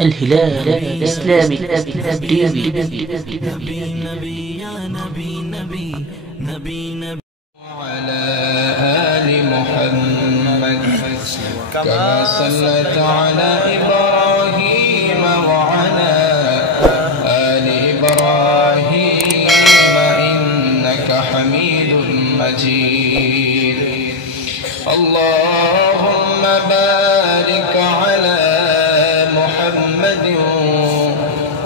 الهلال إسلامي تيفي. وعلى آل محمد كما صليت على إبراهيم وعلى آل إبراهيم إنك حميد مجيد. اللهم بارك على محمد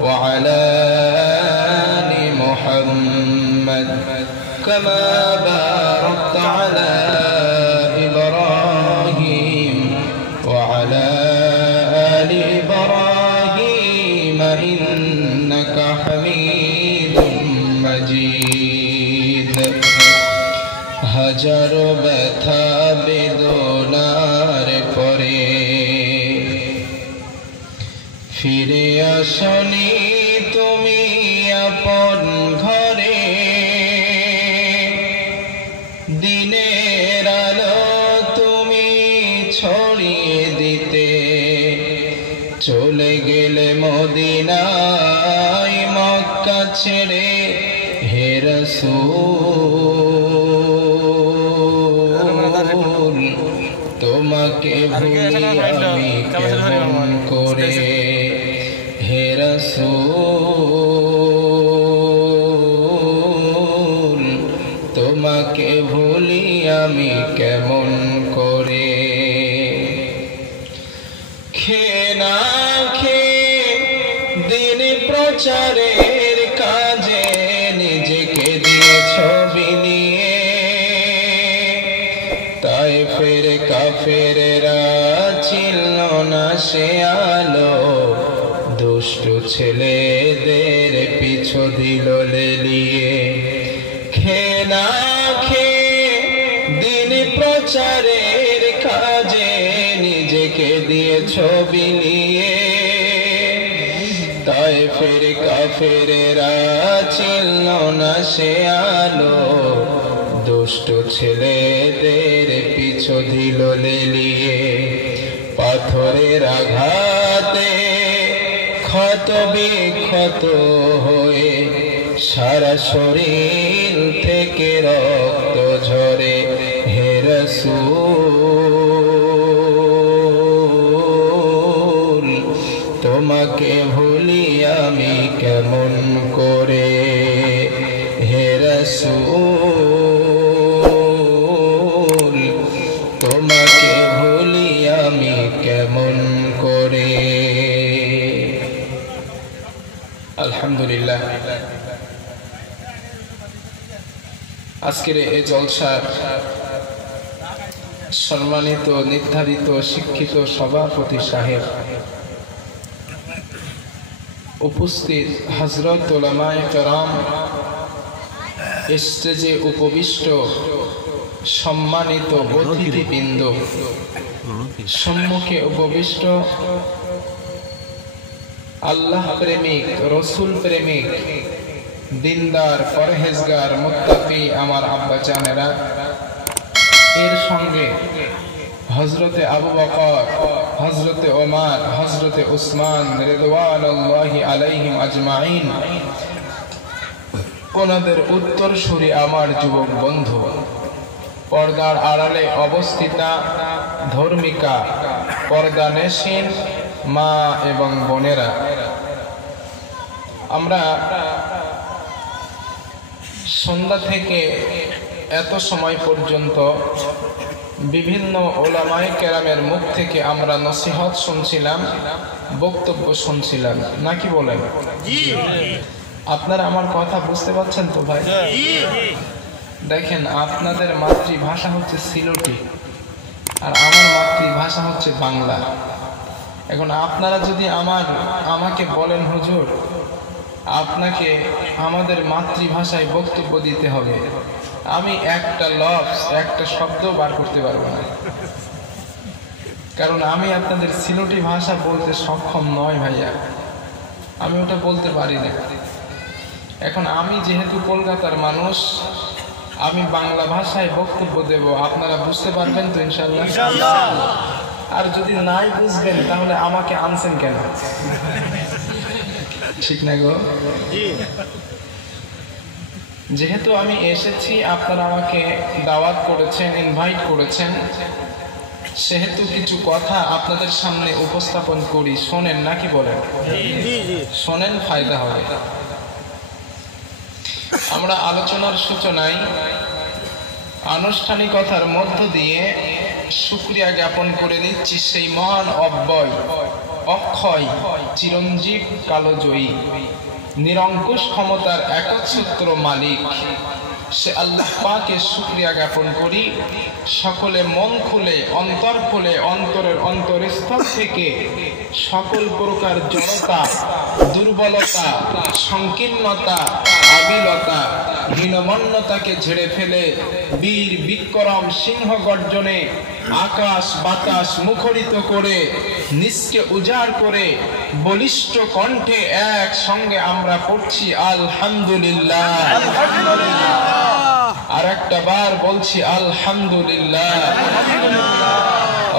وعلى آل محمد كما باركت على إبراهيم وعلى آل إبراهيم إنك حميد مجيد. হাজার ব্যথা বেদনার পরে ফিরে আসনি তুমি আপন ঘরে, দিনের আলো তুমি ছড়িয়ে দিতে চলে গেলে মদিনায় মক্কা ছেড়ে। হে রাসূল তোমাকে ভুলি আমি কেমন করে, হে রাসূল তোমাকে ভুলি আমি কেমন করে। খেয়ে না খেয়ে দিন প্রচারের কাজে নিজেকে দিয়েছ বিলিয়ে, তায়েফের কাফেরেরা চিনল না সে আলো, দুষ্টু ছেলেদের পিছু দিল লেলিয়ে। খেয়ে না খেয়ে দিন প্রচারের কাজে নিজেকে দিয়েছ বিলিয়ে, তায়েফের কাফেরেরা চিনল না সে আলো, দুষ্ট ছেলেদের পিছু দিল লেলিয়ে। পাথরের আঘাতে ক্ষত বিক্ষত হয়ে সারা শরীর থেকে রক্ত ঝরে। হে রাসূল তোমাকে ভুলি আমি কেমন করে, হে রাসূল তোমাকে ভুলি আমি কেমন করে। আলহামদুলিল্লাহ, আজকের এই জলসার সম্মানিত নির্ধারিত শিক্ষিত সভাপতি সাহেব, উপস্থিত হযরত উলামায়ে কেরাম, স্টেজে উপবিষ্ট সম্মানিত অতিথিবৃন্দ, সম্মুখে উপবিষ্ট আল্লাহ প্রেমিক, রসুল প্রেমিক, দিনদার, পরহেজগার, মুত্তাকি আমার আব্বা জানেরা, এর সঙ্গে হযরতে আবু বকর, হযরতে ওমর, হযরতে উসমান রিদওয়ানুল্লাহি আলাইহিম আজমাইন, ওনাদের উত্তরসূরি আমার যুবক বন্ধু, পর্দার আড়ালে অবস্থিতা ধর্মিকা, পর্দানেশীন মা এবং বোনেরা, আমরা সন্ধ্যা থেকে এত সময় পর্যন্ত বিভিন্ন ওলামায়ে কেরামের মুখ থেকে আমরা নসিহত শুনছিলাম, বক্তব্য শুনছিলাম, নাকি বলেন? আপনারা আমার কথা বুঝতে পারছেন তো ভাই? দেখেন, আপনাদের মাতৃভাষা হচ্ছে সিলেটি আর আমার মাতৃভাষা হচ্ছে বাংলা। এখন আপনারা যদি আমাকে বলেন হুজুর আপনাকে আমাদের মাতৃভাষায় বক্তব্য দিতে হবে, আমি একটা লফজ, একটা শব্দ বার করতে পারবো না, কারণ আমি আপনাদের সিলেটি ভাষা বলতে সক্ষম নয় ভাইয়া, আমি ওটা বলতে পারি না। এখন আমি যেহেতু কলকাতার মানুষ, আমি বাংলা ভাষায় বক্তব্য দেব, আপনারা বুঝতে পারবেন তো ইনশাআল্লাহ? আর যদি নাই বুঝবেন তাহলে আমাকে আনছেন কেন? ঠিক না গো? যেহেতু আমি এসেছি, আপনারা আমাকে দাওয়াত করেছেন, ইনভাইট করেছেন, সেহেতু কিছু কথা আপনাদের সামনে উপস্থাপন করি। শোনেন নাকি বলেন? শোনেন, ফায়দা হবে। আমরা আলোচনার সূচনায় আনুষ্ঠানিকতার মধ্য দিয়ে শুকরিয়া জ্ঞাপন করে নিচ্ছি সেই মহান অব্যয়, অক্ষয়, চিরঞ্জীব, কালজয়ী, নিরঙ্কুশ ক্ষমতার একচ্ছত্র মালিক সে আল্লাহ পাকের শুকরিয়া জ্ঞাপন করি। সকলে মন খুলে, অন্তর খুলে, অন্তরের অন্তরস্থল থেকে সকল প্রকার জড়তা, দুর্বলতা, সংকীর্ণতা, আবিলতা, হীনমন্যতাকে ঝেড়ে ফেলে বীর বিক্রম সিংহ গর্জনে আকাশ বাতাস মুখরিত করে, নিষ্কে উজাড় করে বলিষ্ঠ কণ্ঠে এক সঙ্গে আমরা পড়ছি আলহামদুলিল্লাহ। আর একটা বার বলছি আলহামদুলিল্লাহ।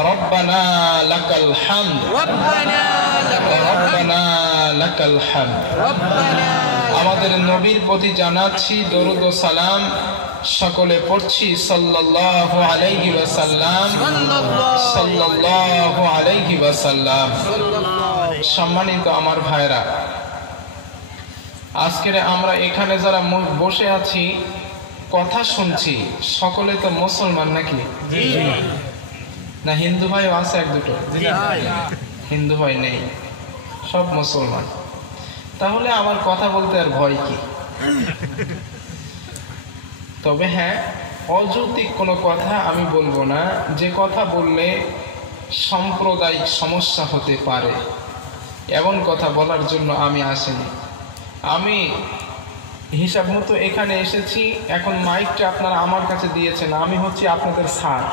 রব্বানা লাকাল হামদ, রব্বানা লাকাল হামদ। আমাদের নবীর প্রতি জানাচ্ছি দরুদ ও সালাম। সকলে পড়ছি সাল্লাল্লাহু আলাইহি ওয়াসাল্লাম, সাল্লাল্লাহু আলাইহি ওয়াসাল্লাম। সম্মানিত আমার ভাইরা, আজকে আমরা এখানে যারা বসে আছি, কথা শুনছি, সকলে তো মুসলমান নাকি? না হিন্দু ভাইও আছে এক দুটো? হিন্দু ভাই নেই, সব মুসলমান। তাহলে আমার কথা বলতে আর ভয় কি? তবে হ্যাঁ, অযৌক্তিক কোনো কথা আমি বলবো না, যে কথা বললে সাম্প্রদায়িক সমস্যা হতে পারে, এমন কথা বলার জন্য আমি আসিনি। আমি হিসাব মতো এখানে এসেছি। এখন মাইকটা আপনারা আমার কাছে দিয়েছেন, আমি হচ্ছি আপনাদের স্যার,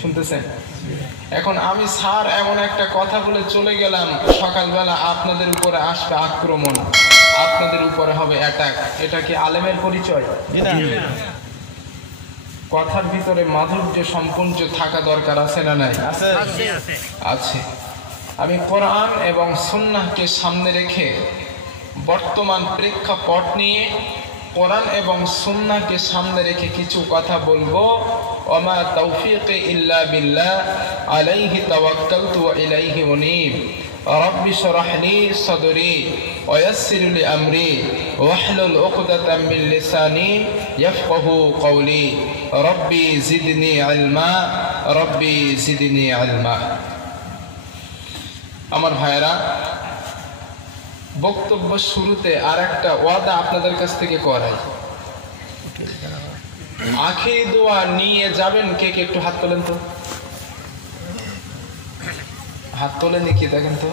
শুনতেছেন? এখন আমি স্যার এমন একটা কথা বলে চলে গেলাম, সকালবেলা আপনাদের উপরে আসবে আক্রমণ, আপনাদের উপরে হবে অ্যাটাক। এটা কি আলেমের পরিচয়? কথার ভিতরে মাধুর্য সম্পূর্ণ থাকা দরকার, আছে না নাই? আছে। আমি কোরআন এবং সুন্নাহকে সামনে রেখে, বর্তমান প্রেক্ষাপট নিয়ে কোরআন এবং সুন্নাহকে সামনে রেখে কিছু কথা বলবো। ওমা তাওফীকি ইল্লা বিল্লাহ, আলাইহি তাওয়াক্কালতু ওয়া ইলাইহি উনীব। রব্বি শরহ লি সাদরি ওয়া ইয়াসসির লি আমরি ওয়াহলুল উকদাতাম মিন লিসানি ইয়াফকাহু কওলি। রব্বি জিদনি ইলমা, রব্বি জিদনি ইলমা। আমার ভাইরা, বক্তব্য শুরুতে আর একটা ওয়াদা আপনাদের কাছ থেকে করাই। আখিরি দোয়া নিয়ে যাবেন কে কে? একটু হাত তোলেন তো, হাত তোলেন কি দেখেন তো।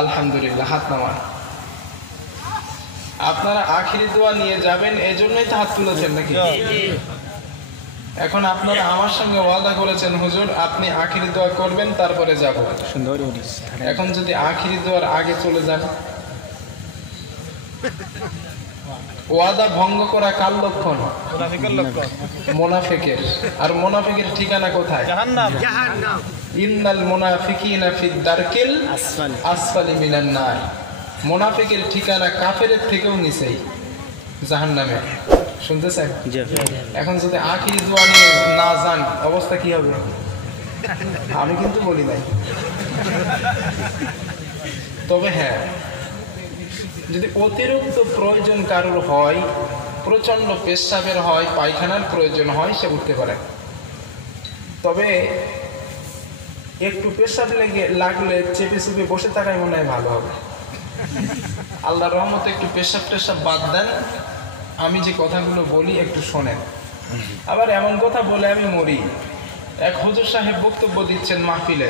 আলহামদুলিল্লাহ, হাত নামান। আপনারা আখিরি দোয়া নিয়ে যাবেন, এজন্যই তো হাত তুলেছেন নাকি? এখন আপনারা আমার সঙ্গে ওয়াদা করেছেন, হুজুর আপনি আখিরি দোয়া করবেন, তারপরে যাব। এখন যদি আখিরি দোয়ার আগে চলে যান, ওয়াদা ভঙ্গ করা কার লক্ষণ? মুনাফিকের। আর মুনাফিকের ঠিকানা কোথায়? জাহান্নাম। ইন্নাল মুনাফিকিনা ফিদ দারকিল আসফালি মিনান নার। মুনাফিকের ঠিকানা কাফেরের থেকেও নিচেই, জাহান্নামে। শুনতেছেন? এখন যদি আখিরি দোয়া নিয়ে না যান, অবস্থা কি হবে? আমি কিন্তু বলি নাই। তবে হ্যাঁ, যদি অতিরিক্ত প্রয়োজন কারোর হয়, প্রচন্ড পেশাবের হয়, পায়খানার প্রয়োজন হয়, সে উঠতে পারে। তবে একটু পেশাব লাগলে চেপে চুপে বসে থাকাই মনে হয় ভালো হবে। আল্লাহর রহমতে একটু পেশাব টেশাব বাদ দেন, আমি যে কথাগুলো বলি একটু শোনেন। আবার এমন কথা বলে আমি মরি। এক হুজুর সাহেব বক্তব্য দিচ্ছেন মাহফিলে।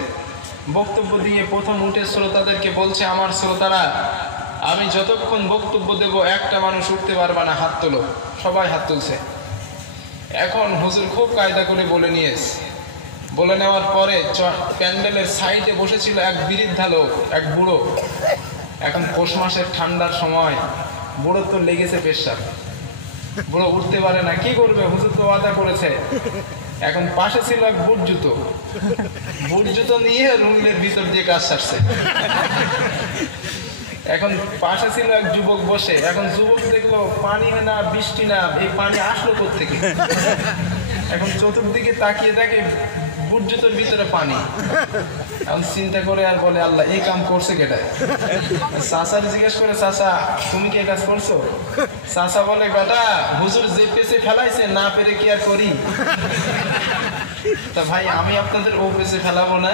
বক্তব্য দিয়ে প্রথম উঠে শ্রোতাদেরকে বলছে, আমার শ্রোতারা, আমি যতক্ষণ বক্তব্য দেব একটা মানুষ উঠতে পারবে না, হাত তোলো। সবাই হাত তুলছে। এখন হুজুর খুব কায়দা করে বলে নিয়েছে। বলে নেওয়ার পরে প্যান্ডেলের সাইডে বসেছিল এক বৃদ্ধা লোক, এক বুড়ো। এখন পৌষ মাসের ঠান্ডার সময়, বুড়ো তো লেগেছে পেশাব, বুড়ো উঠতে পারে না, কি করবে? হুজুর তো ওয়াদা করেছে এখন পাশে ছিল এক বুট জুতো নিয়ে রুমের ভিতর দিয়ে কাজ সারছে। এখন পাশে ছিল এক যুবক বসে, এখন যুবক দেখলো পানি না বৃষ্টি না, এই পানি আসলো কোত্থেকে? এখন চতুর্দিকে তাকিয়ে দেখে বুট জুতোর ভিতরে পানি। এখন চিন্তা করে আর বলে, আল্লাহ এই কাম করছে কেটা? চাচার জিজ্ঞেস করে, চাচা তুমি কি কাজ করছো? চাচা বলে, বেটা হুজুর যে পেছে ফেলাইছে, না পেরে কি আর করি? তা ভাই আমি আপনাদের ও পেছে ফেলাবো না,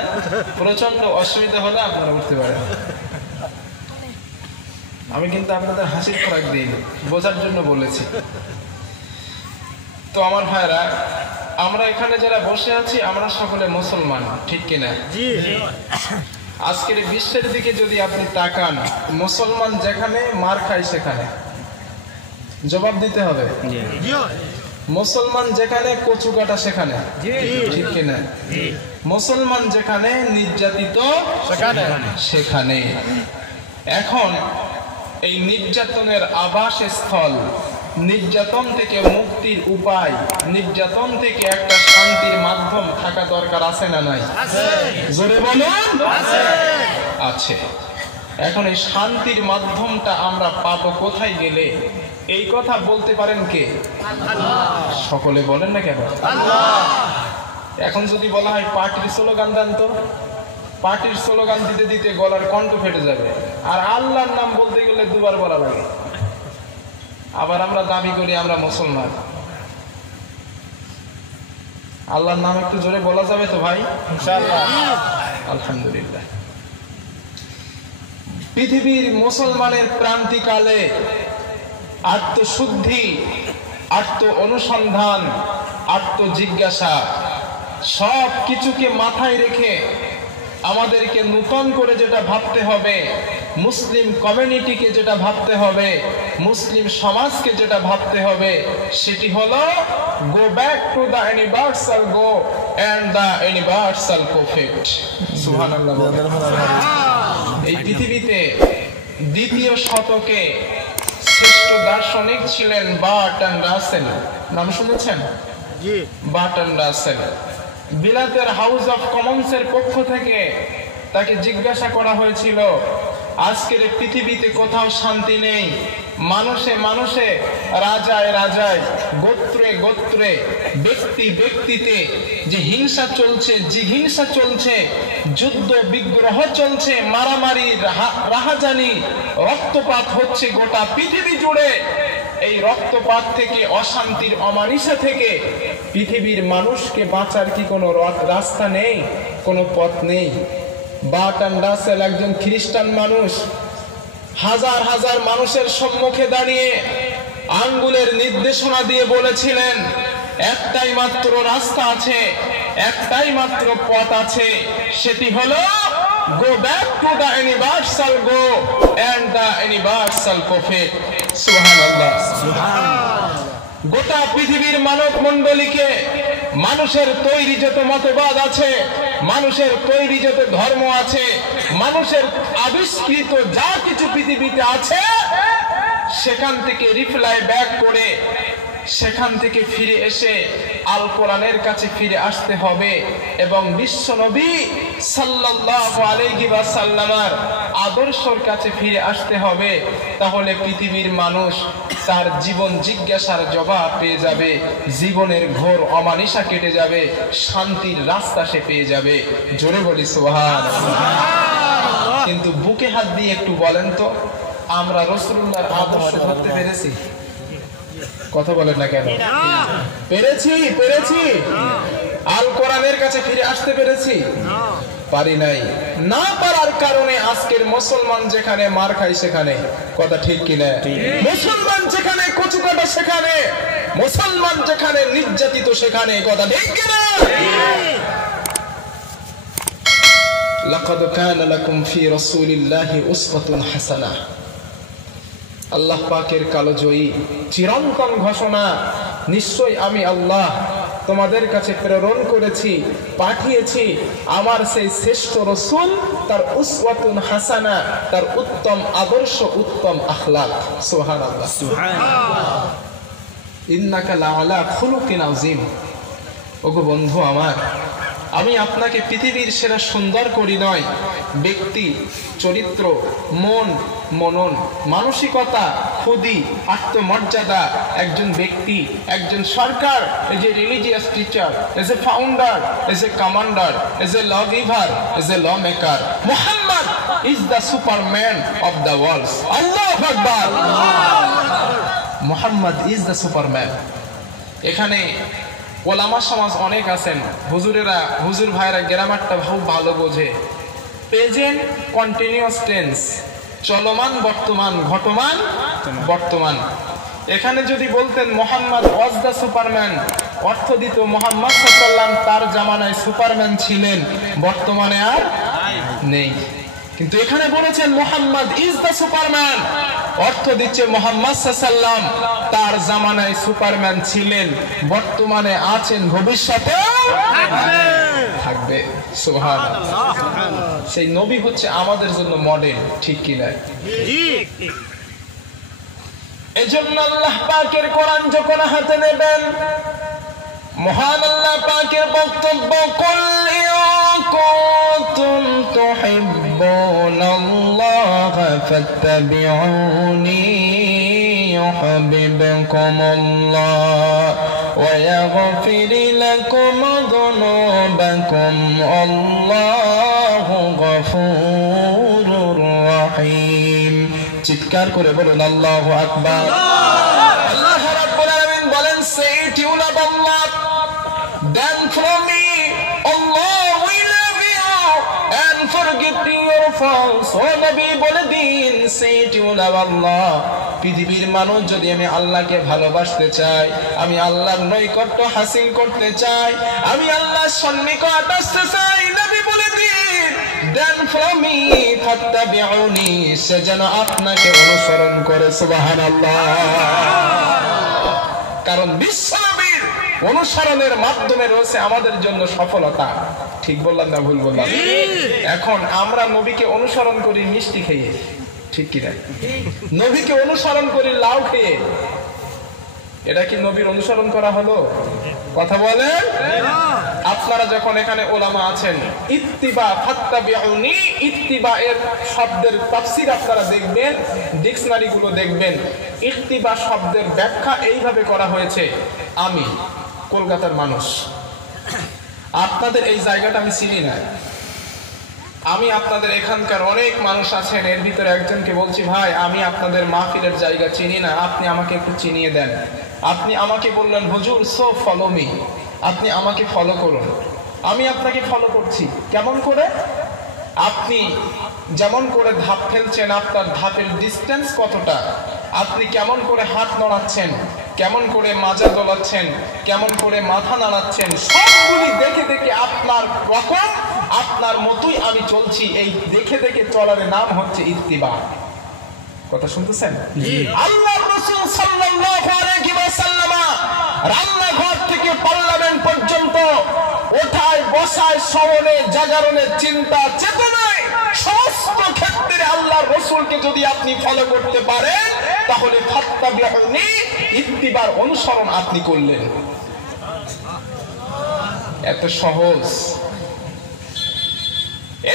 প্রচন্ড অসুবিধা হলে আপনারা উঠতে পারেন। আমি কিন্তু আপনাদের হাসির খোরাক দিইনি, বোঝার জন্য বলেছি। তো আমার ভাইরা, আমরা এখানে যারা বসে আছি আমরা সকলে মুসলমান, ঠিক কিনা? আজকের বিশ্বের দিকে যদি আপনি তাকান, মুসলমান যেখানে মার খায় সেখানে জবাব দিতে হবে। মুসলমান যেখানে কচু কাটা সেখানে, ঠিক কিনা? মুসলমান যেখানে নির্যাতিত সেখানে। এখন এই নির্যাতনের আবাসস্থল, নির্যাতন থেকে মুক্তির উপায়, নির্যাতন থেকে একটা শান্তির মাধ্যম থাকা দরকার, আছে না নাই? জোরে বলুন। আছে। এখন এই শান্তির মাধ্যমটা আমরা পাবো কোথায় গেলে? এই কথা বলতে পারেন কে? সকলে বলেন না কেন? এখন যদি বলা হয় পার্টির স্লোগান দেন, তো পার্টির স্লোগান দিতে দিতে গলার কণ্ঠ ফেটে যাবে। আর আল্লাহর নাম বলতে গেলে দুবার বলা লাগে। আবার আমরা দাবি করি আমরা মুসলমান। আল্লাহর নাম একটু জোরে বলা যাবে তো ভাই? ইনশাআল্লাহ। আলহামদুলিল্লাহ। পৃথিবীর মুসলমানের ক্রান্তিকালে আত্মশুদ্ধি, আত্ম অনুসন্ধান, আত্মজিজ্ঞাসা সব কিছুকে মাথায় রেখে আমাদেরকে নূতন করে যেটা ভাবতে হবে, মুসলিম কমিউনিটিকে যেটা ভাবতে হবে, মুসলিম সমাজকে যেটা ভাবতে হবে, সেটি হলো go back to the universal God and the universal prophet. সুবহানাল্লাহ। এই পৃথিবীতে দ্বিতীয় শতকে শ্রেষ্ঠ দার্শনিক ছিলেন বার্ট্রান্ড রাসেল। নাম শুনেছেন? Bertrand Russell. বিলাতের হাউস অফ কমন্সের পক্ষ থেকে তাকে জিজ্ঞাসা করা হয়েছিল, আজকের পৃথিবীতে কোথাও শান্তি নেই, মানুষে মানুষে, রাজায় রাজায়, গোত্রে গোত্রে, ব্যক্তি ব্যক্তিতে যে হিংসা চলছে, জিঘিংসা চলছে, যুদ্ধ বিগ্রহ চলছে, মারামারি, রাহাজানি, রক্তপাত হচ্ছে গোটা পৃথিবী জুড়ে। এই রক্তপাত থেকে, অশান্তির অমানিসা থেকে পৃথিবীর মানুষকে বাঁচার কি কোনো রাস্তা নেই, কোনো পথ নেই? বার্ট্রান্ড রাসেল একজন খ্রিস্টান মানুষ, হাজার হাজার মানুষের সম্মুখে দাঁড়িয়ে আঙ্গুলের নির্দেশনা দিয়ে বলেছিলেন, একটাই মাত্র রাস্তা আছে, একটাই মাত্র পথ আছে, সেটি হলো go back to the universal God and the universal prophet. সুবহানাল্লাহ। গোটা পৃথিবীর মানব মণ্ডলীকে, মানুষের তৈরি যত মতবাদ আছে, মানুষের তৈরি যত ধর্ম আছে, মানুষের আবিষ্কৃত যা কিছু পৃথিবীতে আছে, সেখান থেকে রিপ্লাই ব্যাক করে, সেখান থেকে ফিরে এসে আল কোরআনের কাছে ফিরে আসতে হবে এবং বিশ্ব নবী সাল্লাল্লাহু আলাইহি ওয়াসাল্লামের আদর্শের কাছে ফিরে আসতে হবে। তাহলে পৃথিবীর মানুষ তার জীবন জিজ্ঞাসার জবাব পেয়ে যাবে, জীবনের ঘোর অমানিসা কেটে যাবে, শান্তির রাস্তা সে পেয়ে যাবে। জোরে বলি সুবহানাল্লাহ। কিন্তু বুকে হাত দিয়ে একটু বলেন তো, আমরা রাসূলুল্লাহর আদর্শ ধরতে পেরেছি? কথা বলেন না কেন? পেরেছি? আল কোরআনের কাছে ফিরে আসতে পেরেছি? পারি নাই। না পারার কারণে আজকের মুসলমান যেখানে মার খায় সেখানে। কথা ঠিক কিনা? মুসলমান যেখানে কচু কাটা সেখানে, মুসলমান যেখানে নির্যাতিত সেখানে। কথা ঠিক কিনা? লাকাদ কানা লাকুম ফি রাসূলিল্লাহি উসওয়াতুন হাসানাহ। আল্লাহ পাকের কালজয়ী চিরন্তন ঘোষণা, নিশ্চয়ই আমি আল্লাহ তোমাদের কাছে প্রেরণ করেছি, পাঠিয়েছি আমার সেই শ্রেষ্ঠ রাসূল, তার উসওয়াতুন হাসানা, তার উত্তম আদর্শ, উত্তম আখলাক। সুবহানাল্লাহ। ইন্নাকা লাআলা খুলুকিন আযীম। ওগো বন্ধু আমার, আমি আপনাকে পৃথিবীর সেরা সুন্দর করি নয়, ব্যক্তি, চরিত্র, মন, মনন, মানসিকতা, খুদি, আত্মমর্যাদা, একজন ব্যক্তি, একজন সরকার, as a religious teacher, as a founder, as a commander, as a law giver, as a law maker, Muhammad is the superman of the world. আল্লাহু আকবার। Muhammad is the superman. এখানে ওলামা সমাজ অনেক আছেন, হুজুরেরা, হুজুর ভাইরা গ্রামারটা খুব ভালো বোঝে। প্রেজেন্ট কন্টিনিউয়াস টেন্স, চলমান বর্তমান, ঘটমান বর্তমান। এখানে যদি বলতেন মুহাম্মদ ওয়াজ দ্য সুপারম্যান, অর্থ দিত মুহাম্মদ সাল্লাল্লাহু আলাইহি ওয়াসাল্লাম তার জামানায় সুপারম্যান ছিলেন, বর্তমানে আর নেই। কিন্তু এখানে বলেছেন মুহাম্মদ ইজ দ্য সুপারম্যান, অর্থ দিচ্ছে মুহাম্মদ সাল্লাল্লাহু আলাইহি ওয়াসাল্লাম তার জামানায় সুপারম্যান ছিলেন, বর্তমানে আছেন, ভবিষ্যতে থাকবে। সুবহানাল্লাহ। সেই নবী হচ্ছে আমাদের জন্য মডেল, ঠিক কি না? এজন্য আল্লাহ পাকের কোরআন যখন হাতে নেবেন, মহান আল্লাহ পাকের বক্তব্য, কুল ইন কুনতুম তুহিব্বুনাল্লাহ ফাত্তাবিউনি ইউহিব্বুকুমুল্লাহ ওয়া ইয়াগফির লাকুম যুনুবাকুম আল্লাহু গফুরুর রহিম। চিৎকার করে বলুন আল্লাহু আকবার। আল্লাহ রাব্বুল আলামিন বলেন, say it you love Allah, then from me Allah will love you and forgive your faults. ও নবী বলে দিন, say it you love Allah, পৃথিবীর মানুষ যদি আমি আল্লাহকে ভালোবাসতে চাই, আমি আল্লাহর নৈকট্য হাসিল করতে চাই, আমি আল্লাহর সন্নিকট আসতে চাই, নবী বলে দিন, then from me fattabi'uni, সে যেন আপনাকে অনুসরণ করে। সুবহানাল্লাহ। কারণ বিশ্বনবীর অনুসরণের মাধ্যমে রয়েছে আমাদের জন্য সফলতা। ঠিক বললাম না ভুল বললাম? এখন আমরা নবীকে অনুসরণ করি মিষ্টি খেয়ে, ঠিক কি না? নবীকে অনুসরণ করি লাউ খেয়ে, এটা কি নবীর অনুসরণ করা হলো? কথা বলেন। আপনারা যখন এখানে ওলামা আছেন, ইত্তিবা, ফাত্তাবিউনি, ইত্তিবা এর শব্দের তাফসীর আপনারা দেখবেন, ডিকশনারি গুলো দেখবেন। ইত্তিবা শব্দের ব্যাখ্যা এইভাবে করা হয়েছে, আমি কলকাতার মানুষ, আপনাদের এই জায়গাটা আমি চিনি না, আমি আপনাদের এখানকার অনেক মানুষ আছেন, এর ভিতরে একজনকে বলছি, ভাই আমি আপনাদের মাহফিলের জায়গা চিনি না, আপনি আমাকে একটু চিনিয়ে দেন। আপনি আমাকে বললেন, হুজুর সো ফলো মি, আপনি আমাকে ফলো করুন। আমি আপনাকে ফলো করছি। কেমন করে? আপনি যেমন করে ধাপ ফেলছেন, আপনার ধাপের ডিস্টেন্স কতটা, আপনি কেমন করে হাত নড়াচ্ছেন, কেমন করে মাজা দোলাচ্ছেন, কেমন করে মাথা নাড়াচ্ছেন, সবগুলি দেখে দেখে আপনার রকম, আপনার মতোই আমি চলছি। এই দেখে দেখে চলার নাম হচ্ছে ইত্তিবা। কথা শুনতেছেন? আল্লাহর রাসূল সাল্লাল্লাহু আলাইহি ওয়াসাল্লাম রান্নাঘর থেকে পার্লামেন্ট পর্যন্ত ওঠায় বসায়, শয়নে জাগরণে, চিন্তা চেতনায়, সমস্ত ক্ষেত্রে আল্লাহর রাসূলকে যদি আপনি ফলো করতে পারেন, তাহলে ফাত্তাবিউনি, ইত্তিবার অনুসরণ আপনি করলেন। এত সহজ।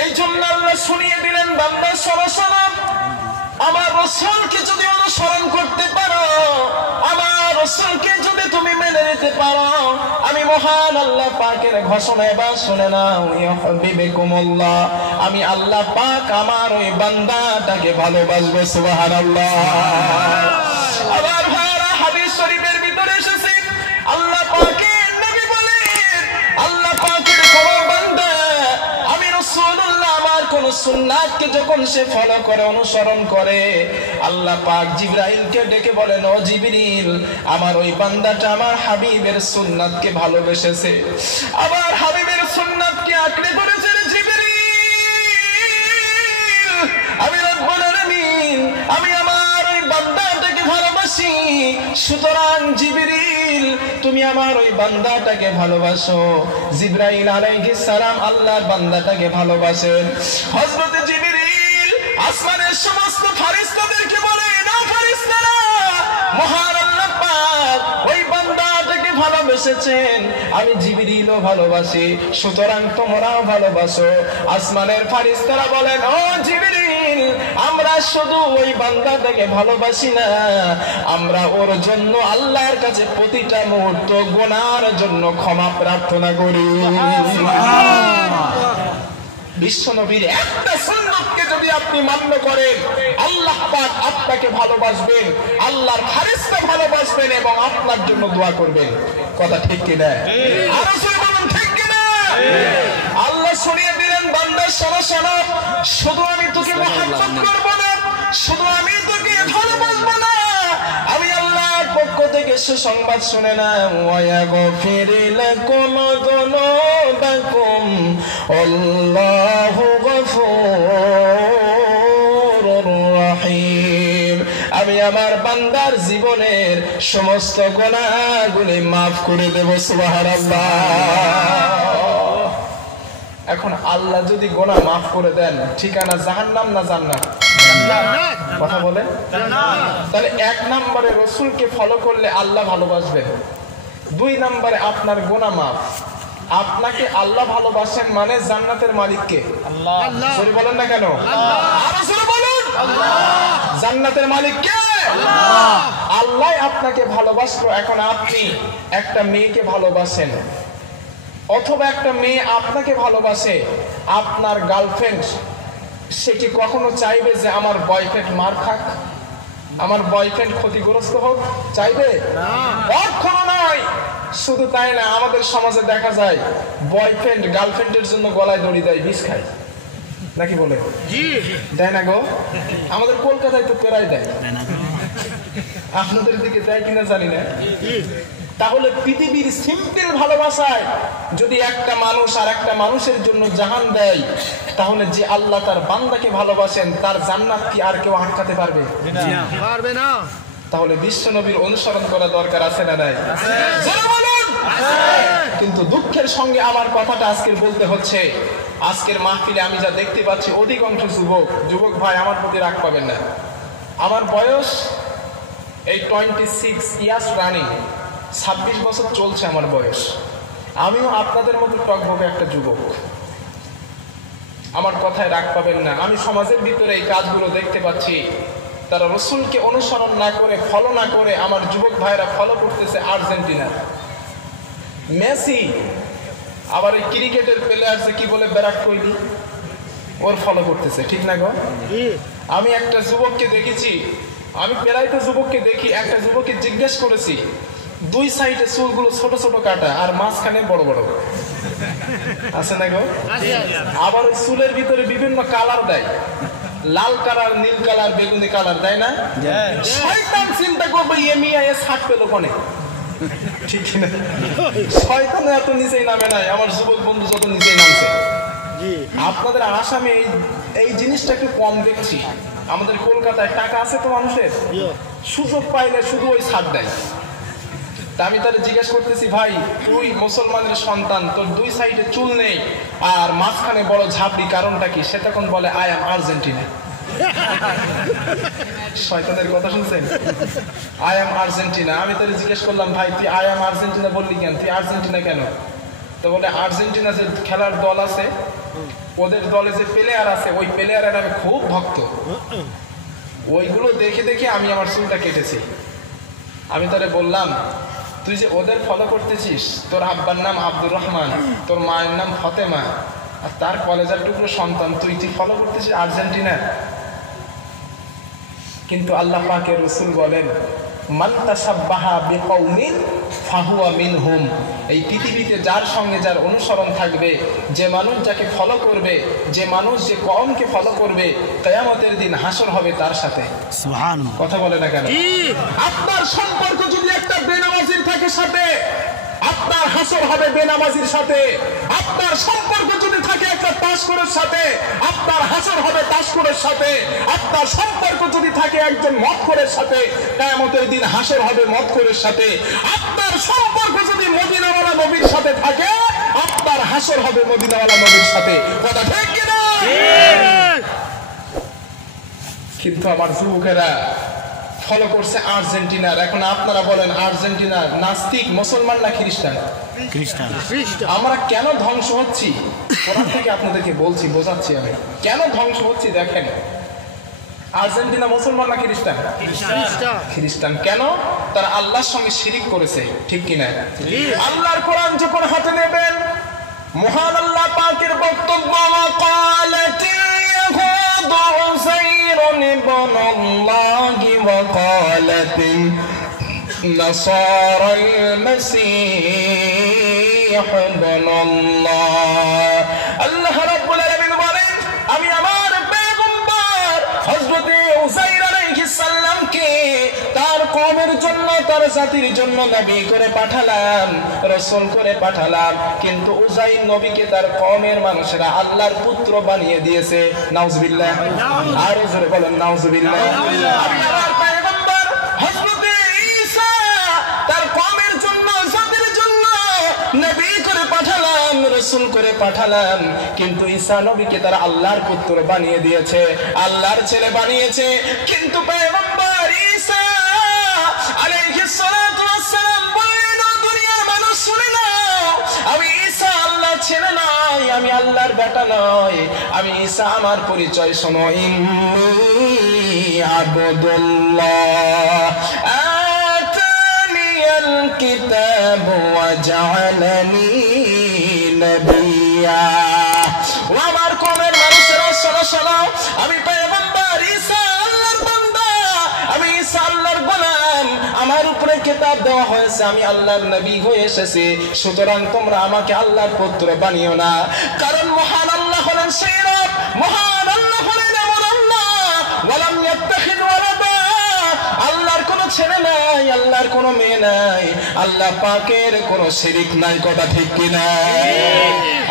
এই জন্য আল্লাহ শুনিয়ে দিলেন, বান্দা শোনো, আমার রাসূলকে যদি অনুসরণ করতে পারো, আমার রাসূলকে যদি তুমি মেনে নিতে পারো, আমি মহান আল্লাহ পাকের ঘোষণা এবার শুনে নাও, ইউহিব্বুকুমুল্লাহ, আমি আল্লাহ পাক আমার ওই বান্দাটাকে ভালোবাসবো। সুবহানাল্লাহ। আবার ভাইরা, হাদিস শরীফের ভিতরে এসেছে, আল্লাহ পাকের নবী বলেন, আল্লাহ পাকের কোন বান্দা আমি রাসূলুল্লাহ আমার কোন সুন্নাতকে যখন সে ফলো করে, অনুসরণ করে, আল্লাহ পাক জিবরাইলকে ডেকে বলেন, ও জিবরিল, আমার ওই বান্দাটা আমার হাবিবের সুন্নাতকে ভালোবেসেছে, আবার হাবিবের সুন্নাতকে আঁকড়ে ধরেছে। জিবরিল, আমি রব্বুল আলামিন, আমি আমার ওই বান্দাটাকে ভালোবাসি, সুতরাং জিবরিল তুমি আমার ওই বান্দাটাকে ভালোবাসো। জিবরাইল আলাইহিস সালাম আল্লাহর বান্দাটাকে ভালোবাসেন। হযরত জিবরিল আসমানের সমস্ত ফেরেশতাদেরকে বলে, না ফেরেশতারা, মহান আল্লাহ পাক ওই বান্দাটাকে ভালোবেসেছেন, আমি জিবরিলও ভালোবাসি, সুতরাং তোমরাও ভালোবাসো। আসমানের ফারিস্তারা বলেন, ও জিবরিল, আমরা শুধু ওই বান্দাটাকে ভালোবাসি না, আমরা ওর জন্য আল্লাহর কাছে প্রতিটা মুহূর্ত গুনার জন্য ক্ষমা প্রার্থনা করি। বিশ্বনবীর একটা সুন্নাতকে যদি আপনি মান্য করেন, আল্লাহ পাক আপনাকে ভালোবাসবেন, আল্লাহর ফেরেশতা ভালোবাসবেন এবং আপনার জন্য দোয়া করবেন। কথা ঠিক কি না? আরো জোরে বলুন, ঠিক কি না? আল্লাহ শুনিয়ে দিলেন, বান্দা শোনো শোনো, শুধু আমি তোকে মহব্বত করব না, শুধু আমি তোকে ভালোবাসবো না, আমি আল্লাহর পক্ষ থেকে সুসংবাদ শুনে না, ওয়ায়াগফির লাকুম যুনুবাকুম আল্লাহু গফুরুর রহিম। আমি আমার বান্দার জীবনের সমস্ত গুনাহগুলি মাফ করে দেব। সুবহানাল্লাহ। এখন আল্লাহ যদি গুনাহ মাফ করে দেন, ঠিকানা জাহান্নাম না জান্নাত? কথা বলেন। তাহলে 1 নম্বরে রাসূলকে ফলো করলে আল্লাহ ভালোবাসবেন, 2 নম্বরে আপনার গুনাহ মাফ। আপনাকে আল্লাহ ভালোবাসেন মানে জান্নাতের মালিক কে? আল্লাহ। সরি বলেন না কেন? আরো জোরে বলুন। জান্নাতের মালিক কে? আল্লাহ। আল্লাহ আপনাকে ভালোবাসলো। এখন আপনি একটা মেয়েকে ভালোবাসেন, অথবা একটা মেয়ে আপনাকে ভালোবাসে, আপনার গার্লফ্রেন্ড, সে কি কখনো চাইবে যে আমার বয়ফ্রেন্ড মার খাক, আমার বয়ফ্রেন্ড ক্ষতিগ্রস্ত হোক? চাইবে? কখনো নয়। শুধু তাই না, আমাদের সমাজে দেখা যায় বয়ফ্রেন্ড গার্লফ্রেন্ডের জন্য গলায় দড়ি দেয়, বিষ খায়, নাকি বলে? দেয় না গো? আমাদের কলকাতায় তো প্রায় দেয়, আপনাদের দিকে দেয় কিনা জানি না। তাহলে পৃথিবীর সিম্পল ভালোবাসায় যদি একটা মানুষ আর একটা মানুষের জন্য জাহান দেয়, তাহলে যে আল্লাহ তার বান্দাকে ভালোবাসেন, তার জান্নাত কি আর কেউ আটকাতে পারবে? পারবে না। তাহলে বিশ্ব নবীর অনুসরণ করা দরকার আছে না নাই? কিন্তু দুঃখের সঙ্গে আমার কথাটা আজকের বলতে হচ্ছে, আজকের মাহফিলে আমি যা দেখতে পাচ্ছি, অধিকাংশ যুবক ভাই আমার প্রতি রাগ পাবেন না। আমার বয়স এই 26 ইয়ার্স রানিং, 26 বছর চলছে আমার বয়স। আমিও আপনাদের মতো টকবকে একটা যুবক, আমার কথায় রাগ পাবেন না। আমি সমাজের ভিতরে এই কাজগুলো দেখতে পাচ্ছি, তারা রসুলকে অনুসরণ না করে, ফলো না করে, আমার যুবক ভাইরা ফলো করতেছে আর্জেন্টিনা, মেসি, আবার এই ক্রিকেটের প্লেয়ার যে কি বলে বিরাট কোহলি, ওর ফলো করতেছে, ঠিক না গো? আমি একটা যুবককে দেখেছি, আমি প্রায় তো যুবককে দেখি, একটা যুবককে জিজ্ঞেস করেছি, 2 সাইডে চুলগুলো ছোট ছোট কাটা আর মাঝখানে বড় বড় আছে না গো? আবার ওই চুলের ভিতরে বিভিন্ন কালার দেয়, লাল কালার, নীল কালার, বেগুনি কালার দেয় না? শয়তান চিন্তা করবে এ মিয়া এ ছাট পেল কোনে, ঠিক না? শয়তান এত নিচেই নামে নাই, আমার যুবক বন্ধু যত নিচেই নামছে। আপনাদের আসামে এই জিনিসটা একটু কম দেখছি। আমাদের কলকাতায় টাকা আছে তো মানুষের, সুযোগ পাইলে শুধু ওই ছাড় দেয়। তা আমি তাহলে জিজ্ঞেস করতেছি, ভাই তুই মুসলমানের সন্তান, তোর 2 সাইডে চুল নেই আর মাঝখানে বড় ঝাপড়ি, কারণটা কি? সে তখন বলে আই এম আর্জেন্টিনা। শয়তানের কথা শুনছেন? I am Argentina. আমি তাহলে জিজ্ঞেস করলাম, ভাই তুই আই এম আর্জেন্টিনা বললি কেন? তুই আর্জেন্টিনা কেন? তো বলে আর্জেন্টিনা যে খেলার দল আছে, ওদের দলে যে প্লেয়ার আছে, ওই প্লেয়ারের আমি খুব ভক্ত, ওইগুলো দেখে দেখে আমি আমার চুলটা কেটেছি। আমি তাহলে বললাম, তুই যে ওদের ফলো করতেছিস, তোর আব্বার নাম আব্দুর রহমান, তোর মায়ের নাম ফতেমা, আর তার কলেজের টুকরো সন্তান তুই ফলো করতেছিস আর্জেন্টিনা। কিন্তু আল্লাহ পাকের রাসূল বলেন, মান তাসাব্বাহা বিকওমিন ফাহুয়া মিনহুম। এই পৃথিবীতে যার সঙ্গে যার অনুসরণ থাকবে, যে মানুষ যাকে ফলো করবে, যে মানুষ যে কওমকে ফলো করবে, কিয়ামতের দিন হাসর হবে তার সাথে। সুবহানাল্লাহ। কথা বলে না কেন? আপনার সম্পর্ক যদি একটা বেনামাজির থাকে সাথে, আপনার হাসর হবে বেনামাজির সাথে। আপনার সম্পর্ক যদি থাকে একটা তাশকরের সাথে, আপনার হাসর হবে তাশকরের সাথে। আপনার সম্পর্ক যদি থাকে একজন মদখোরের সাথে, কিয়ামতের দিন হাসর হবে মদখোরের সাথে। আপনার সম্পর্ক যদি মদিনাওয়ালা নবীর সাথে থাকে, আপনার হাসর হবে মদিনাওয়ালা নবীর সাথে। কথা ঠিক কি না? কিন্তু আমার যুবকেরা ফলো করছে আর্জেন্টিনার। এখন আপনারা বলেন আর্জেন্টিনার নাস্তিক মুসলমান না খ্রিস্টান? খ্রিস্টান। আমরা কেন ধ্বংস হচ্ছি কোরআন থেকে আপনাদেরকে বলছি, বোঝাচ্ছি আমি কেন ধ্বংস হচ্ছি। দেখেন, আর্জেন্টিনা মুসলমান না খ্রিস্টান? খ্রিস্টান। কেন? তারা আল্লাহর সঙ্গে শিরিক করেছে, ঠিক কিনা? আল্লাহর কোরআন যখন হাতে নেবেন, মহান আল্লাহ পাকের বক্তব্য, ওয়াকালাতিল ইয়াহুদু উযাইরুন ইবনুল্লাহি ওয়া কালাতিন নাসারাল মাসীহ ইবনুল্লাহ। আল্লাহ রাব্বুল আলামিন বলেন, আমি আমার পয়গম্বর হযরত উযাইর আলাইহিস সালামকে তার কওমের জন্য, তার জাতির জন্য নবী করে পাঠালাম, রাসূল করে পাঠালাম, কিন্তু উযাইর নবীকে তার কওমের মানুষেরা আল্লাহর পুত্র বানিয়ে দিয়েছে। নাউজুবিল্লাহ। আর জোরে বলেন নাউজুবিল্লাহ। আমি আমার পয়গম্বর হযরত ঈসা তার কওমের জন্য, জাতির জন্য নবী করে পাঠালাম, রাসূল করে পাঠালাম, কিন্তু ঈসা নবীকে তারা আল্লাহর পুত্র বানিয়ে দিয়েছে, আল্লাহর ছেলে বানিয়েছে। কিন্তু পয়গম্বর ঈসা আলাইহিস সালাতু ওয়াস সালাম বলেন, দুনিয়ার মানুষ শুনে নাও, আমি ঈসা আল্লাহর ছেলে নয়, আমি আল্লাহর বেটা নয়, আমি ঈসা আমার পরিচয় শোনো, ইন্নী আবদুল্লাহ আতানিয়াল কিতাব ওয়া জাআলানি নবিয়্যা। ও আমার কওমের মানুষেরা শোনো শোনো, আমি পয়গম্বর ঈসা আল্লাহর বান্দা, আমি ঈসা আল্লাহর গোলাম, আমার উপরে কিতাব দেওয়া হয়েছে, আমি আল্লাহর নবী হয়ে এসেছি, সুতরাং তোমরা আমাকে আল্লাহর পুত্র বানিও না। কারণ মহান আল্লাহ হলেন সেই রব, মহান আল্লাহ হলেন এমন আল্লাহ, ওয়ালাম ইয়াত্তাখিয ওয়ালাদা, আল্লাহর কোনো ছেলে নাই, আল্লাহর কোনো মেয়ে নাই, আল্লাহ পাকের কোনো শিরিক নাই। কথা ঠিক কিনা?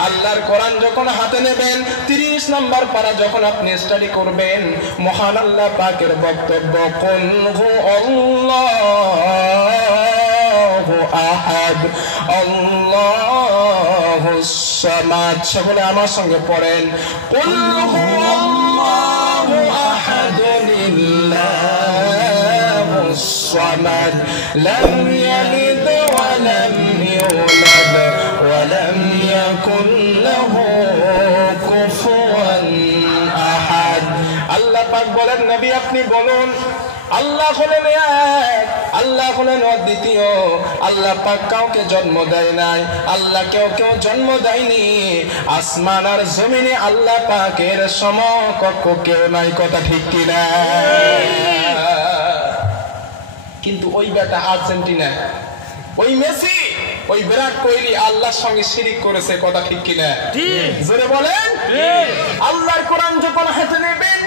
আল্লাহর কোরআন যখন হাতে নেবেন, 30 নম্বর পারা যখন আপনি স্টাডি করবেন, মহান আল্লাহ পাকের বক্তব্য, কুল হুয়াল্লাহু আহাদ আল্লাহুস সামাদ। সকলে আমার সঙ্গে পড়েন, কুল হুয়াল্লাহু আহাদ লিল্লাহুস সামাদ লাম ইয়ালিদ ওয়া লাম ইউলাদ ওয়া লাম ইয়াকুল লাহু কুফুয়ান আহাদ। আল্লাহ পাক বলেন, নবী আপনি বলুন, আল্লাহ হলেন এক, আল্লাহ হলেন অদ্বিতীয়, আল্লাহ পাক কাউকে জন্ম দেয় নাই, আল্লাহ কেউ জন্ম দেয়নি, আসমান আর জমিনে আল্লাহ পাকের সমকক্ষ কেউ নাই। কথা ঠিক কিনা? কিন্তু ওই বেটা আর্জেন্টিনা, ওই মেসি, ওই বিরাট কোহলি আল্লাহর সঙ্গে শিরিক করেছে। কথা ঠিক কিনা? জোরে বলেন। আল্লাহর কোরআন যখন হাতে নেবেন,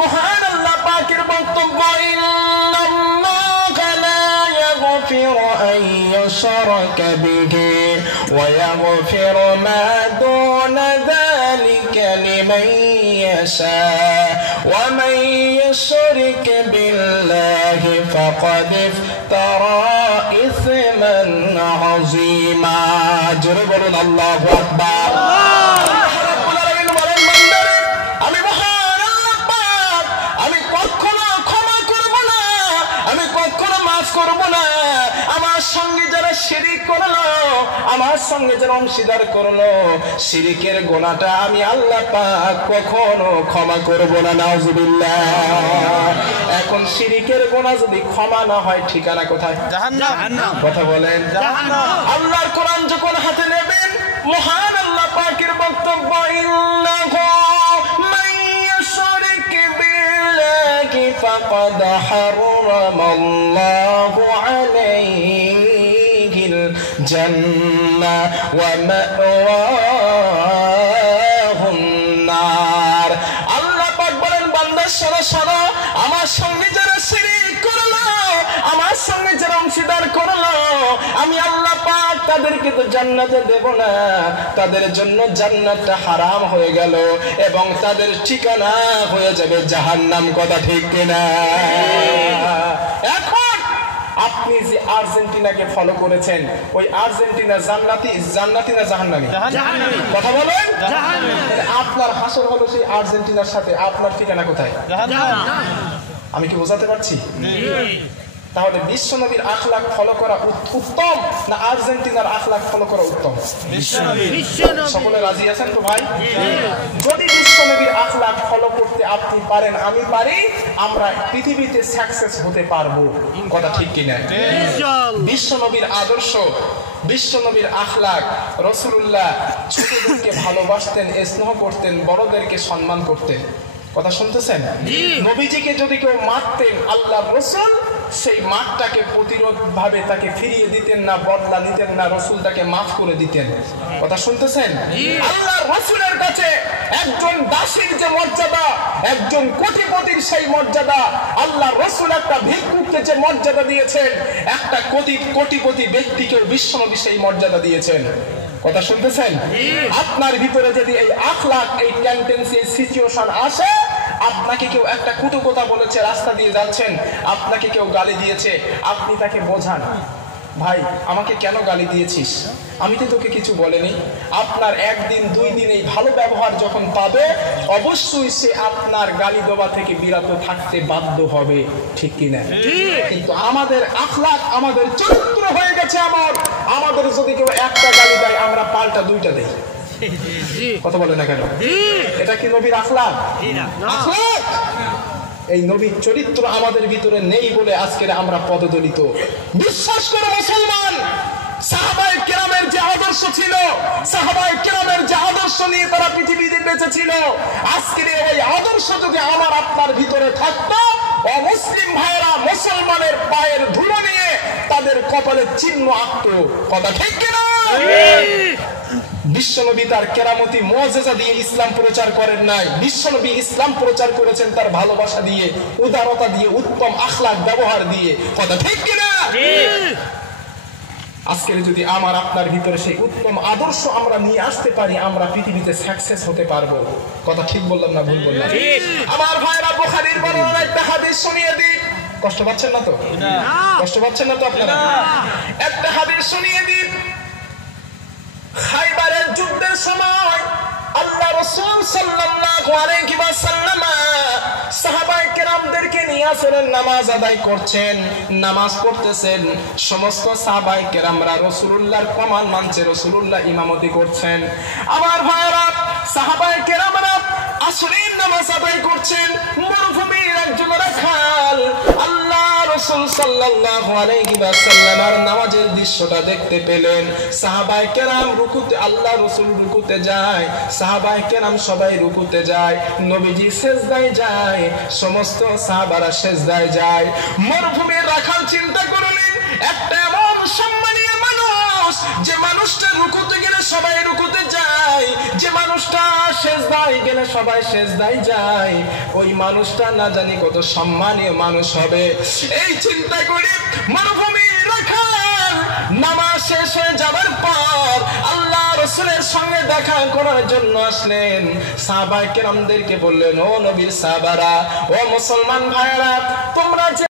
মহান আল্লাহ পাকের বক্তব্য, ইন্নাল্লাহা লা ইয়াগফিরু আন ইউশরাকা বিহি ওয়া ইয়াগফিরু মা দুনা যালিকা লিমান ইয়াশা ওয়া মান ইউশরিক বিল্লাহি ফাকাদ ইফতারা ইসমান আযীমা। জোরে বলুন আল্লাহু আকবার। আমার সঙ্গে যারা শিরিক করলো, আমার সঙ্গে যারা অংশীদার করলো, শিরিকের গুনাহটা আমি আল্লাহ পাক কখনো ক্ষমা করব না। নাউজুবিল্লাহ। এখন শিরিকের গুনাহ যদি ক্ষমা না হয়, ঠিকানা কোথায়? জাহান্নাম। কথা বলেন। আল্লাহর কোরআন যখন হাতে নেবেন, মহান আল্লাহ পাকের বক্তব্য, ইন্নাহু মান ইউশরিক বিল্লাহি ফাকাদ হারামাল্লাহু আলাইহিল জান্নাহ ওয়া মাওয়াহুন নার। আল্লাহ পাক বলেন, বান্দা শোনো শোনো, আমার সঙ্গে যারা শিরিক করলো, আমার সঙ্গে যারা অংশীদার করলো, আমি আল্লাহ পাক তাদেরকে তো জান্নাতে দেব না, তাদের জন্য জান্নাতটা হারাম হয়ে গেল এবং তাদের ঠিকানা হয়ে যাবে জাহান্নাম। কথা ঠিক কিনা? এখন আপনি যে আর্জেন্টিনাকে ফলো করেছেন, ওই আর্জেন্টিনা জান্নাতি না জাহান্নামী? কথা বলেন। আপনার হাসর হলো সেই আর্জেন্টিনার সাথে, আপনার ঠিকানা কোথায়? আমি কি বোঝাতে পারছি? তাহলে বিশ্বনবীর আখলাক ফলো করা উত্তম না আর্জেন্টিনার আখলাক ফলো করা উত্তম? সকলে রাজি আছেন তো ভাই? যদি বিশ্বনবীর আখলাক ফলো করতে আপনি পারেন, আমি পারি, আমরা পৃথিবীতে সাকসেস হতে পারবো। কথা ঠিক কিনা? বিশ্বনবীর আদর্শ, বিশ্বনবীর আখলাক, রাসূলুল্লাহ ছোটদেরকে ভালোবাসতেন, স্নেহ করতেন, বড়দেরকে সম্মান করতেন। কথা শুনতেছেন? নবীজিকে যদি কেউ মারতেন, আল্লাহর রাসূল সেই মাঠটাকে প্রতিরোধ ভাবে তাকে ফিরিয়ে দিতেন না, বদলা নিতেন না, রাসূল তাকে মাফ করে দিতেন। কথা শুনতেছেন? আল্লাহর রাসূলের কাছে একজন দাসীর যে মর্যাদা, একজন কোটিপতির সেই মর্যাদা, আল্লাহর রাসূল একটা ভিক্ষুককে যে মর্যাদা দিয়েছেন, একটা কোটিপতি ব্যক্তিকে বিশ্বনবী সেই মর্যাদা দিয়েছেন। কথা শুনতেছেন? আপনার ভিতরে যদি এই আখলাক, এই টেন্ডেন্সি, সিচুয়েশন আসে, আপনাকে কেউ একটা কুটু কথা বলেছে, রাস্তা দিয়ে যাচ্ছেন, আপনাকে কেউ গালি দিয়েছে, আপনি তাকে বোঝান, ভাই আমাকে কেন গালি দিয়েছিস, আমি তো তোকে কিছু বলিনি। আপনার একদিন দুই দিন এই ভালো ব্যবহার যখন পাবে, অবশ্যই সে আপনার গালি দেওয়া থেকে বিরত থাকতে বাধ্য হবে। ঠিক কিনা? কিন্তু আমাদের আখলাক, আমাদের চরিত্র হয়ে গেছে আমাদের যদি কেউ একটা গালি দেয়, আমরা পাল্টা দুইটা দেই। কথা বলে না কেন? এটা কি নবীর আখলাক? আখলাক, এই নবীর চরিত্র আমাদের ভিতরে নেই বলে আজকের আমরা পদদলিত। বিশ্বাস করে মুসলমান, সাহাবায়ে কেরামের যে আদর্শ ছিল, সাহাবায়ে কেরামের যে আদর্শ নিয়ে তারা পৃথিবীতে বেঁচে ছিল, আজকের এই আদর্শ যদি আমার আপনার ভিতরে থাকতো, অমুসলিম ভাইরা মুসলমানের পায়ের ধুলো নিয়ে তাদের কপালে চিহ্ন আঁকতো। কথা ঠিক কিনা? বিশ্বনবী তার কেরামতি মুআজিজা দিয়ে ইসলাম প্রচার করেন নাই। বিশ্বনবী ইসলাম প্রচার করেছেন তার ভালোবাসা দিয়ে, উদারতা দিয়ে, উত্তম আখলাক ব্যবহার দিয়ে। কথা ঠিক কিনা? আজকে যদি আমার আপনার ভিতরে সেই উত্তম আদর্শ আমরা নিয়ে আসতে পারি, আমরা পৃথিবীতে সাকসেস হতে পারবো। কথা ঠিক বললাম না ভুল বললাম? আমার ভাইরা, বুখারীর বর্ণনা একটা হাদিস শুনিয়ে দিই। কষ্ট পাচ্ছেন না তো? কষ্ট পাচ্ছেন না তো আপনারা? একটা হাদিস শুনিয়ে দিই। খাইবারের যুদ্ধের সময় আল্লাহ রাসূল সাল্লাল্লাহু আলাইহি ওয়াসাল্লাম সাহাবায়ে কেরামদেরকে নিয়ে আসরের নামাজ আদায় করছেন, নামাজ পড়তেছেন। সমস্ত সাহাবায়ে কেরামরা রাসূলুল্লাহর কমান মানছে, রাসূলুল্লাহ ইমামতি করছেন। আমার ভাইরা, সাহাবায়ে কেরামরা আসরের নামাজ আদায় করছেন। মরুভূমির একজন রাখাল আল্লাহ রাসূল সাল্লাল্লাহু আলাইহি ওয়াসাল্লামের নামাজের দৃশ্যটা দেখতে পেলেন। সাহাবায়ে কেরাম রুকুতে, আল্লাহ রাসূল রুকুতে যায়, সাহাবায়ে কেরাম সবাই রুকুতে যায়, নবীজি সিজদায় যায়, সমস্ত সাহাবারা সিজদায় যায়। মরুভূমির রাখাল চিন্তা করলেন, একটা এমন সম্মানীয় মানুষ, যে মানুষটা রুকুতে গেলে সবাই রুকুতে যায়, যে মানুষটা সিজদায় গেলে সবাই সিজদায় যায়, ওই মানুষটা না জানি কত সম্মানীয় মানুষ হবে। এই চিন্তা করে মরুভূমির রাখাল নামাজ শেষ হয়ে যাবার পর আল্লাহ রাসূলের সঙ্গে দেখা করার জন্য আসলেন। সাহাবায়ে কেরামদেরকে বললেন, ও নবীর সাহাবারা, ও মুসলমান ভাইরা, তোমরা